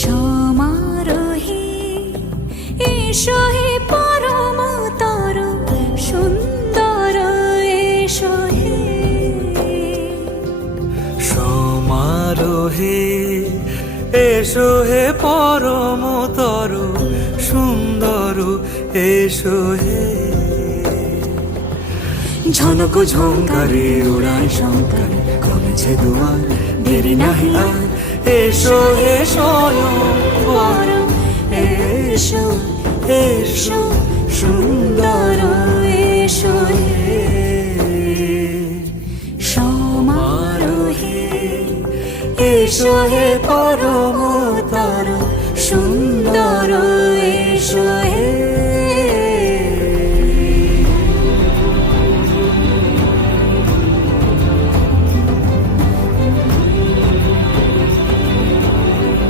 সমারোহে এসো হে পরমতর সুন্দর এসো হে। সমারোহে এসো হে পরমতর সুন্দর এসো হে। ঝনক ঝঙ্কারে উড়ায় শঙ্কর কমেছে দুয়ার দেরি নাহি আর। এসো হে স্বয়ং বর এসো এসো সুন্দর এসো হে। সমারোহে এসো হে পরম